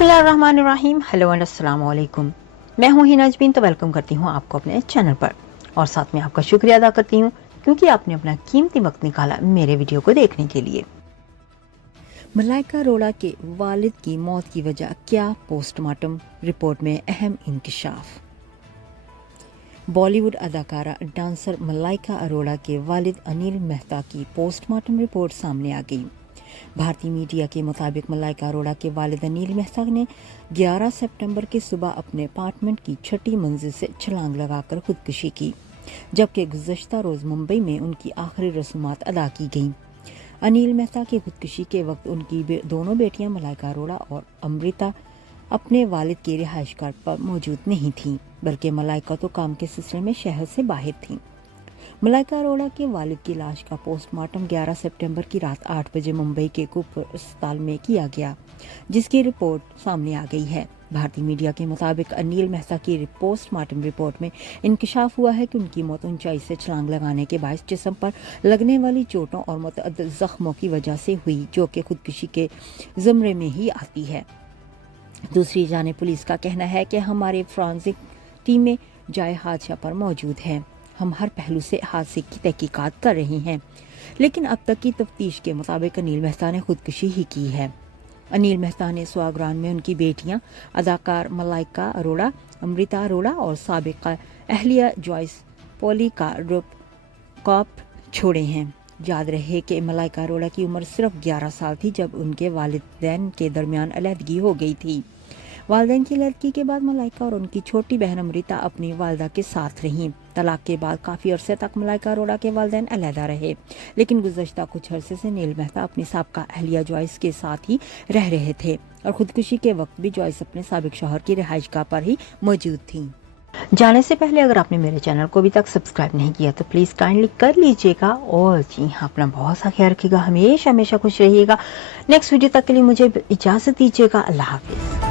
बिस्मिल्लाहिर्रहमानिर्रहीम। Hello and अस्सलाम वालेकुम। मैं हूं हिना अजमीन, तो वेलकम करती हूं आपको अपने चैनल पर और साथ में आपका शुक्रिया अदा करती हूं क्योंकि आपने अपना कीमती वक्त निकाला मेरे वीडियो को देखने के लिए। मलाइका अरोड़ा के वालिद की मौत की वजह क्या, पोस्टमार्टम रिपोर्ट में अहम इंकशाफ। बॉलीवुड अदाकारा डांसर मलाइका अरोड़ा के वालिद अनिल मेहता की पोस्टमार्टम रिपोर्ट सामने आ गई। भारतीय मीडिया के मुताबिक मलाइका अरोड़ा के वालिद अनिल मेहता ने 11 सितंबर की सुबह अपने अपार्टमेंट की छठी मंजिल से छलांग लगाकर खुदकुशी की, जबकि गुज़श्ता रोज मुंबई में उनकी आखिरी रस्मात अदा की गईं। अनिल मेहता की खुदकुशी के वक्त उनकी दोनों बेटियां मलाइका अरोड़ा और अमृता अपने वालिद के रिहाइश घर पर मौजूद नहीं थीं, बल्कि मलाइका तो काम के सिलसिले में शहर से बाहर थीं। मलाइका अरोड़ा के वालिद की लाश का पोस्टमार्टम 11 सितंबर की रात 8 बजे मुंबई के कुपर अस्पताल में किया गया, जिसकी रिपोर्ट सामने आ गई है। भारतीय मीडिया के मुताबिक अनिल मेहता की पोस्टमार्टम रिपोर्ट में इंकशाफ हुआ है कि उनकी मौत ऊंचाई से छलांग लगाने के बायस जिस्म पर लगने वाली चोटों और मुतअद्दिद जख्मों की वजह से हुई, जो कि खुदकुशी के ज़मरे में ही आती है। दूसरी जानिब पुलिस का कहना है कि हमारे फॉरेंसिक टीमें जाए हादसा पर मौजूद हैं। हम हर पहलू से हादसे की तहकीकात कर रहे हैं, लेकिन अब तक की तफ्तीश के मुताबिक अनिल मेहता ने खुदकुशी ही की है। अनिल मेहता ने स्वागरान में उनकी बेटियां अदाकार मलाइका अरोड़ा, अमृता अरोड़ा और साबिका अहलिया जॉयस पॉली का रुकॉप छोड़े हैं। याद रहे कि मलाइका अरोड़ा की उम्र सिर्फ 11 साल थी जब उनके वालिदैन के दरमियान अलहदगी हो गई थी। वालिदैन की अलहदगी के बाद मलाइका और उनकी छोटी बहन अमृता अपनी वालदा के साथ रहीं। तलाक के बाद काफ़ी अरसे तक मलाइका अरोड़ा के वालिदैन अलहदा रहे, लेकिन गुज़श्ता कुछ अरसे से अनिल मेहता अपनी साबिका अहलिया जॉयस के साथ ही रह रहे थे और खुदकुशी के वक्त भी जॉयस अपने साबिक शौहर की रिहाइशगाह पर ही मौजूद थीं। जाने से पहले अगर आपने मेरे चैनल को अभी तक सब्सक्राइब नहीं किया तो प्लीज़ काइंडली कर लीजिएगा और जी हाँ, अपना बहुत सा ख्याल रखिएगा, हमेशा खुश रहिएगा। नेक्स्ट वीडियो तक के लिए मुझे इजाज़त दीजिएगा। अल्लाह हाफिज़।